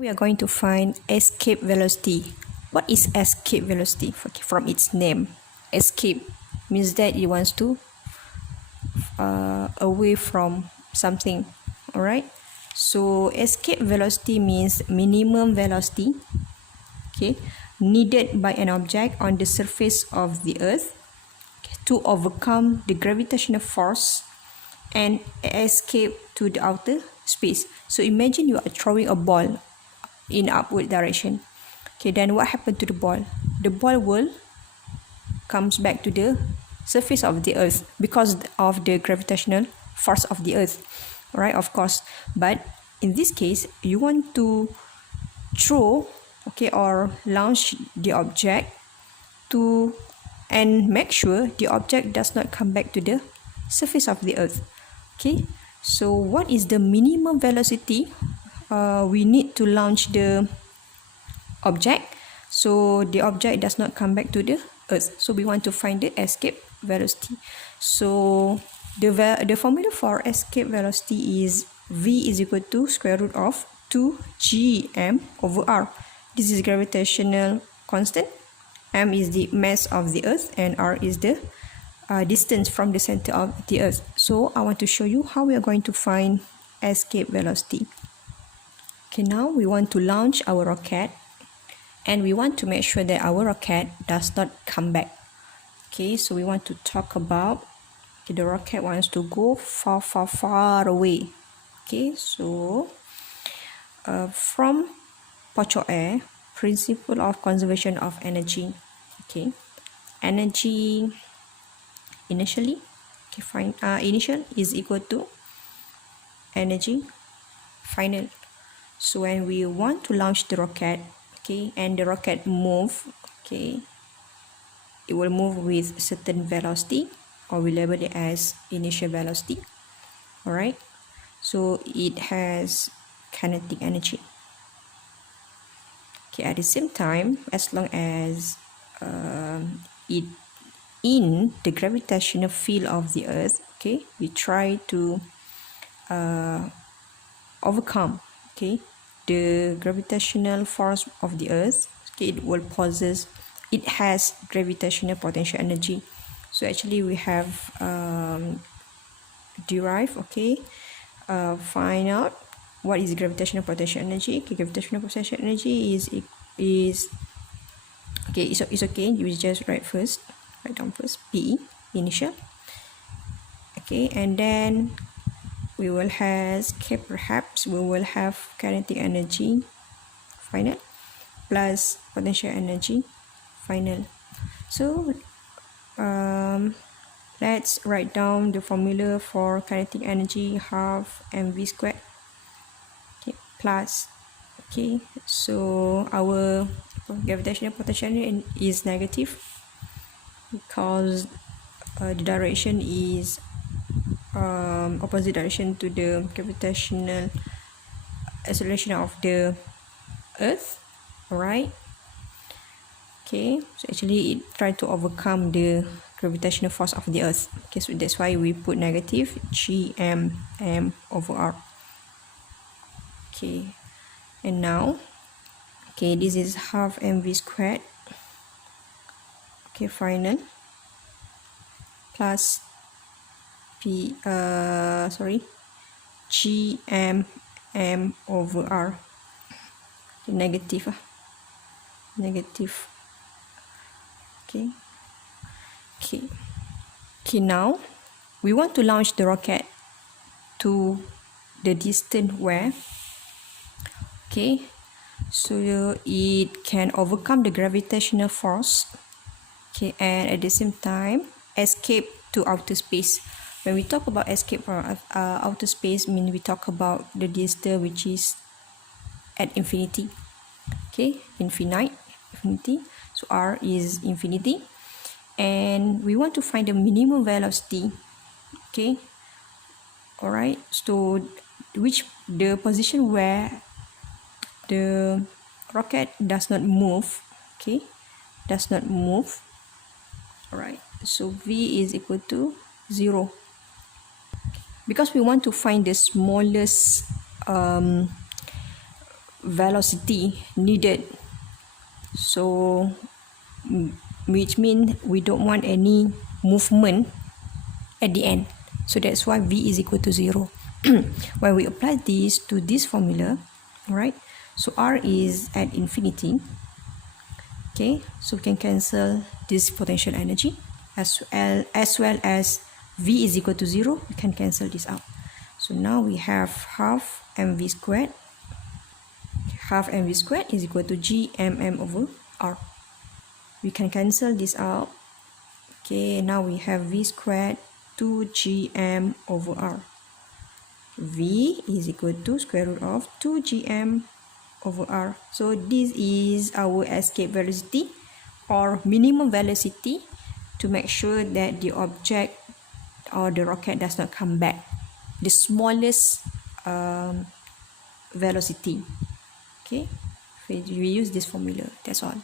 We are going to find escape velocity. What is escape velocity? Okay, from its name, escape means that it wants to away from something. All right. So escape velocity means minimum velocity, okay, needed by an object on the surface of the Earth to overcome the gravitational force and escape to the outer space. So imagine you are throwing a ball in upward direction. Okay, then what happened to the ball? The ball will comes back to the surface of the Earth because of the gravitational force of the Earth. Right, of course. But in this case, you want to throw, okay, or launch the object to and make sure the object does not come back to the surface of the Earth. Okay, so what is the minimum velocity we need to launch the object so the object does not come back to the Earth? So we want to find the escape velocity. So the formula for escape velocity is v is equal to square root of 2gm over r. This is gravitational constant. M is the mass of the Earth and r is the distance from the center of the Earth. So I want to show you how we are going to find escape velocity. Okay, now we want to launch our rocket and we want to make sure that our rocket does not come back. Okay, so we want to talk about, okay, the rocket wants to go far away. Okay, so from Pocho Air, principle of conservation of energy. Okay, energy initially, okay, fine. Initial is equal to energy final. So when we want to launch the rocket, okay, and the rocket move, okay, it will move with certain velocity, or we label it as initial velocity. All right, so it has kinetic energy. Okay, at the same time, as long as it in the gravitational field of the Earth, okay, we try to overcome, okay, the gravitational force of the Earth. Okay, it has gravitational potential energy. So actually we have derived, okay, find out what is gravitational potential energy. Okay, gravitational potential energy is okay, it's okay, you just write down first P initial. Okay, and then we will have, okay, perhaps we will have kinetic energy final plus potential energy final. So let's write down the formula for kinetic energy, half mv squared, okay, plus, okay, so our gravitational potential is negative because the direction is opposite direction to the gravitational acceleration of the Earth. All right, okay, so actually it tried to overcome the gravitational force of the Earth. Okay, so that's why we put negative gm m over r. Okay, and now, okay, this is half mv squared, okay, final, plus gm m over r, okay, negative, okay. Now we want to launch the rocket to the distance where, okay, so it can overcome the gravitational force, okay, and at the same time escape to outer space. When we talk about escape from outer space, we talk about the distance which is at infinity, okay, infinity. So r is infinity, and we want to find the minimum velocity. Okay, all right, so the position where the rocket does not move, okay, all right, so v is equal to 0 because we want to find the smallest velocity needed. So which means we don't want any movement at the end. So that's why v is equal to 0. When we apply this to this formula, right? So r is at infinity. Okay, so we can cancel this potential energy as well as v is equal to 0. We can cancel this out. So now we have half mv squared. Half mv squared is equal to gmm over r. We can cancel this out. Okay, now we have v squared 2gm over r. V is equal to square root of 2gm over r. So this is our escape velocity or minimum velocity to make sure that the object or the rocket does not come back. The smallest velocity. Okay, we use this formula. That's all.